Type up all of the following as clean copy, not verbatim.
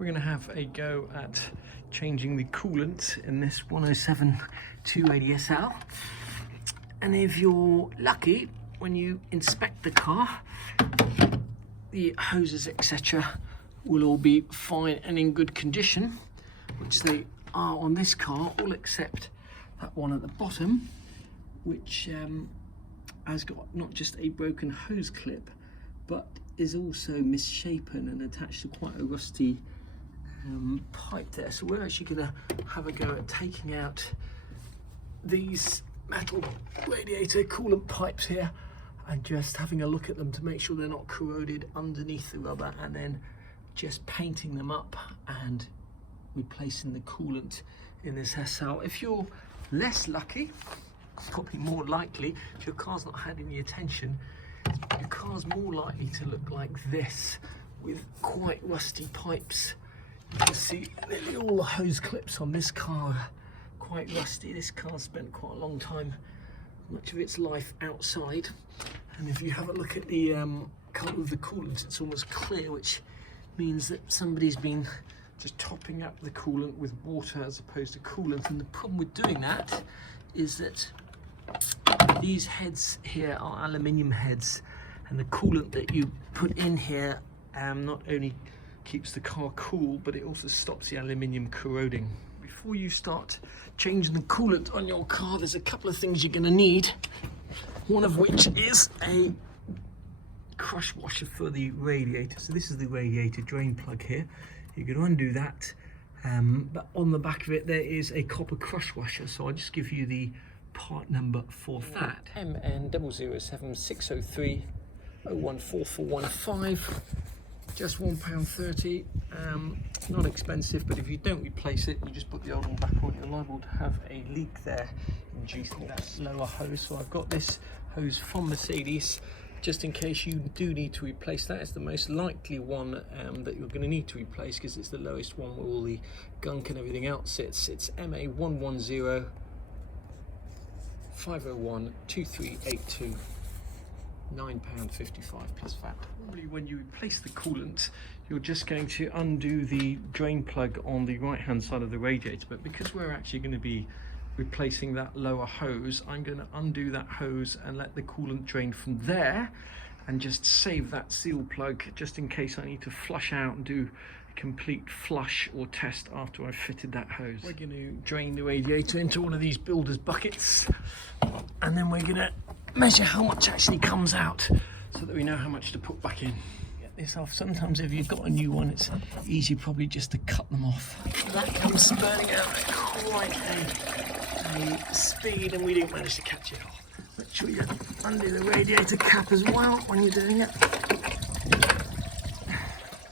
we're going to have a go at changing the coolant in this 107 280 SL. And if you're lucky, when you inspect the car, the hoses etc. will all be fine and in good condition, which they are on this car, all except that one at the bottom, which has got not just a broken hose clip, but is also misshapen and attached to quite a rusty pipe there. So we're actually going to have a go at taking out these metal radiator coolant pipes here and just having a look at them to make sure they're not corroded underneath the rubber, and then just painting them up and replacing the coolant in this SL. If you're less lucky, probably more likely, if your car's not had any attention, your car's more likely to look like this, with quite rusty pipes. You can see nearly all the hose clips on this car are quite rusty. This car's spent quite a long time, much of its life outside. And if you have a look at the colour of the coolant, it's almost clear, which means that somebody's been just topping up the coolant with water as opposed to coolant. And the problem with doing that is that these heads here are aluminium heads, and the coolant that you put in here not only keeps the car cool, but it also stops the aluminium corroding. Before you start changing the coolant on your car, there's a couple of things you're going to need, one of which is a crush washer for the radiator. So this is the radiator drain plug here. You're going to undo that, but on the back of it there is a copper crush washer, so I'll just give you the part number for that. MN 007 603 014415, just £1.30. Not expensive, but if you don't replace it, you just put the old one back on, you're liable to have a leak there inducing that lower hose. So I've got this hose from Mercedes, just in case you do need to replace that. It's the most likely one that you're going to need to replace, because it's the lowest one where all the gunk and everything else sits. It's MA 110 501 2382, £9.55 plus VAT. Normally when you replace the coolant, you're just going to undo the drain plug on the right hand side of the radiator, but because we're actually going to be replacing that lower hose, I'm going to undo that hose and let the coolant drain from there, and just save that seal plug just in case I need to flush out and do a complete flush or test after I've fitted that hose. We're going to drain the radiator into one of these builder's buckets, and then we're going to measure how much actually comes out so that we know how much to put back in. Get this off. Sometimes if you've got a new one, it's easy probably just to cut them off. That comes spurting out at quite a speed, and we didn't manage to catch it off. Make sure you undo the radiator cap as well when you're doing it.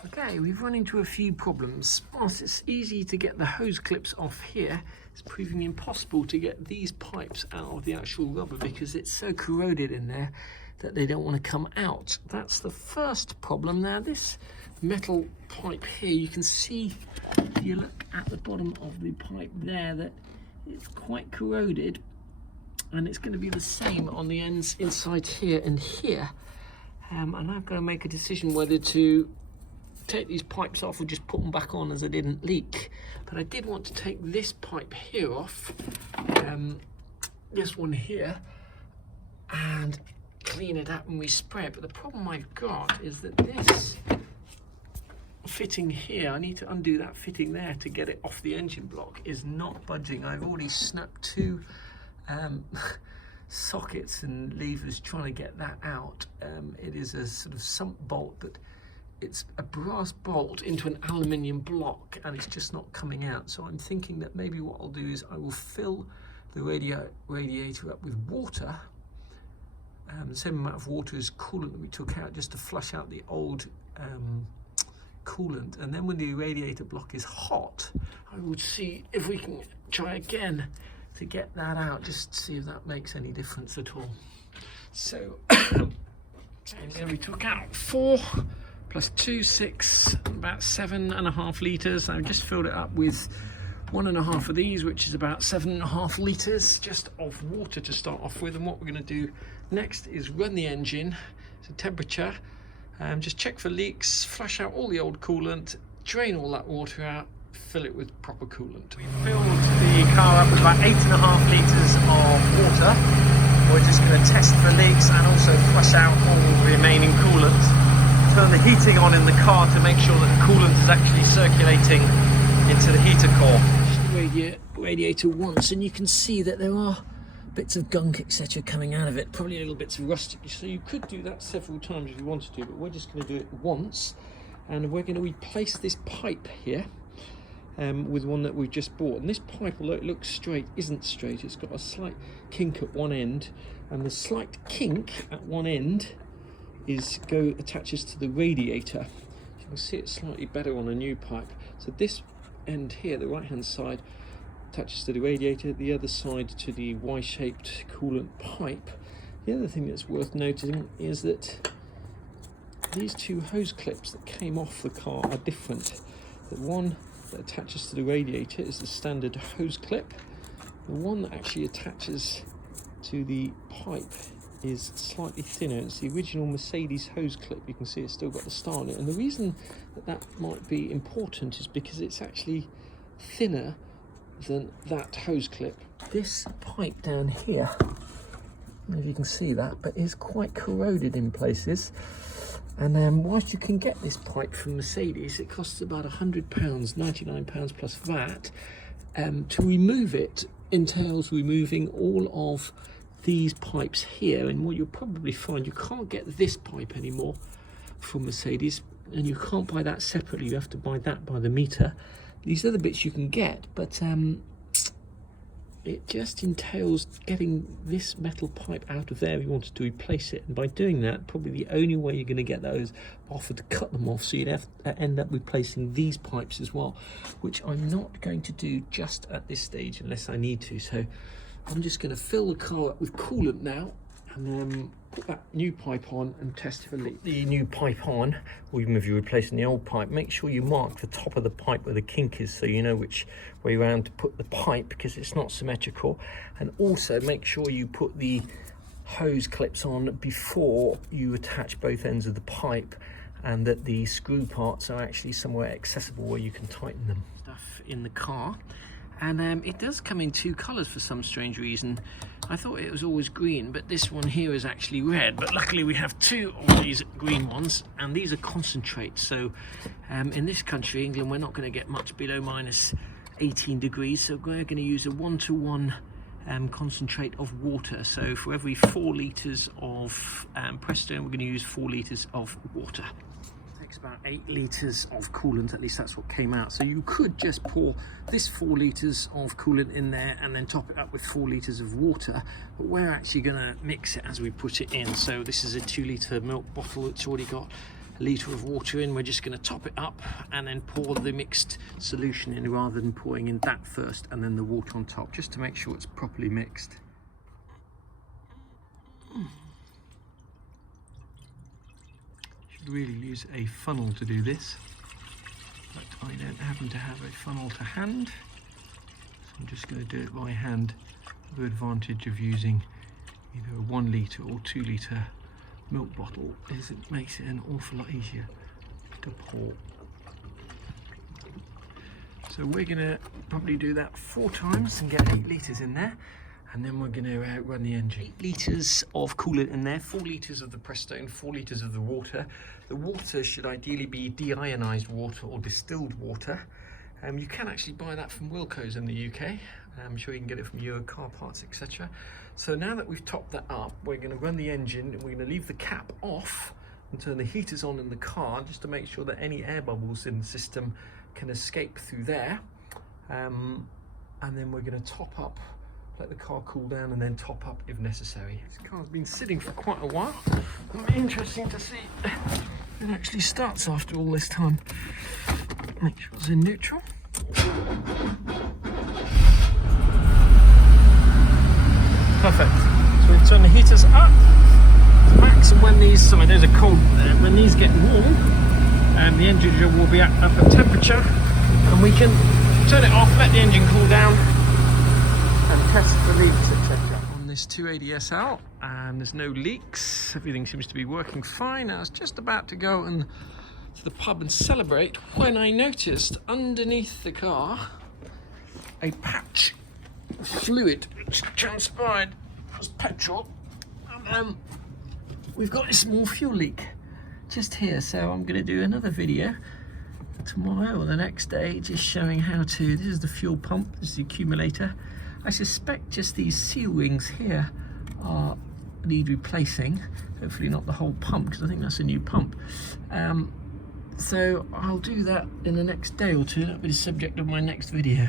Okay, we've run into a few problems. Whilst it's easy to get the hose clips off here, it's proving impossible to get these pipes out of the actual rubber because it's so corroded in there that they don't want to come out. That's the first problem. Now this metal pipe here, you can see if you look at the bottom of the pipe there that it's quite corroded, and it's going to be the same on the ends inside here and here. And I've got to make a decision whether to take these pipes off or just put them back on as they didn't leak. But I did want to take this pipe here off, this one here, and clean it up and respray it. But the problem I've got is that this fitting here, I need to undo that fitting there to get it off the engine block, is not budging. I've already snapped two sockets and levers trying to get that out. It is a sort of sump bolt, but it's a brass bolt into an aluminium block, and it's just not coming out. So I'm thinking that maybe what I'll do is I will fill the radiator up with water, the same amount of water as coolant that we took out, just to flush out the old coolant, and then when the radiator block is hot, I would see if we can try again to get that out, just to see if that makes any difference at all. So and then we took out 4 plus 2, 6, about 7.5 litres. I've just filled it up with 1.5 of these, which is about 7.5 litres just of water to start off with. And what we're going to do next is run the engine to temperature, just check for leaks, flush out all the old coolant, drain all that water out, fill it with proper coolant. We've filled the car up with about 8.5 litres of water. We're just going to test for leaks and also flush out all the remaining coolant. Turn the heating on in the car to make sure that the coolant is actually circulating into the heater core. Radiator once, and you can see that there are bits of gunk etc coming out of it, probably little bits of rust, so you could do that several times if you wanted to, but we're just going to do it once, and we're going to replace this pipe here with one that we've just bought. And this pipe, although it looks straight, isn't straight. It's got a slight kink at one end, and the slight kink at one end attaches to the radiator. You can see it slightly better on a new pipe. So this end here, the right hand side, attaches to the radiator, the other side to the Y-shaped coolant pipe. The other thing that's worth noting is that these two hose clips that came off the car are different. The one that attaches to the radiator is the standard hose clip. The one that actually attaches to the pipe is slightly thinner. It's the original Mercedes hose clip. You can see it's still got the star on it, and the reason that might be important is because it's actually thinner than that hose clip. This pipe down here, I don't know if you can see that, but is quite corroded in places. And whilst you can get this pipe from Mercedes, it costs about £100, £99 plus VAT. To remove it entails removing all of these pipes here, and what you'll probably find, you can't get this pipe anymore from Mercedes, and you can't buy that separately. You have to buy that by the meter. These other bits you can get, but it just entails getting this metal pipe out of there if you wanted to replace it, and by doing that, probably the only way you're going to get those off is to cut them off, so you'd have to end up replacing these pipes as well, which I'm not going to do just at this stage unless I need to. So I'm just going to fill the car up with coolant now, and then put that new pipe on and test for leak. The new pipe on, or even if you're replacing the old pipe, make sure you mark the top of the pipe where the kink is, so you know which way around to put the pipe, because it's not symmetrical. And also make sure you put the hose clips on before you attach both ends of the pipe, and that the screw parts are actually somewhere accessible where you can tighten them. Stuff in the car. And it does come in two colours for some strange reason. I thought it was always green, but this one here is actually red. But luckily we have two of these green ones, and these are concentrates. So in this country, England, we're not going to get much below minus 18 degrees. So we're going to use a 1-to-1 concentrate of water. So for every 4 litres of Prestone, we're going to use 4 litres of water. Takes about 8 litres of coolant, at least that's what came out. So you could just pour this 4 litres of coolant in there and then top it up with 4 litres of water, but we're actually going to mix it as we put it in. So this is a 2-litre milk bottle that's already got a litre of water in. We're just going to top it up and then pour the mixed solution in, rather than pouring in that first and then the water on top, just to make sure it's properly mixed. Really use a funnel to do this, but I don't happen to have a funnel to hand, so I'm just going to do it by hand. The advantage of using either a 1 litre or 2 litre milk bottle is it makes it an awful lot easier to pour. So we're going to probably do that 4 times and get 8 litres in there. And then we're going to run the engine. 8 litres of coolant in there, 4 litres of the Prestone, 4 litres of the water. The water should ideally be deionized water or distilled water. You can actually buy that from Wilko's in the UK. I'm sure you can get it from Euro car parts, etc. So now that we've topped that up, we're going to run the engine, and we're going to leave the cap off and turn the heaters on in the car, just to make sure that any air bubbles in the system can escape through there. And then we're going to top up, let the car cool down, and then top up if necessary. This car's been sitting for quite a while. It'll be interesting to see if it actually starts after all this time. Make sure it's in neutral. Perfect. So we turn the heaters up to max, and when these, sorry, there's a cold there, when these get warm, the engine will be up at temperature, and we can turn it off, let the engine cool down, and test for leaks, etc. On this 280 SL, and there's no leaks. Everything seems to be working fine. I was just about to go and to the pub and celebrate when I noticed underneath the car a patch of fluid which transpired as petrol. We've got a small fuel leak just here, so I'm going to do another video tomorrow or the next day just showing how to, this is the fuel pump, this is the accumulator. I suspect just these seal wings here need replacing, hopefully not the whole pump because I think that's a new pump. So I'll do that in the next day or two. That'll be the subject of my next video.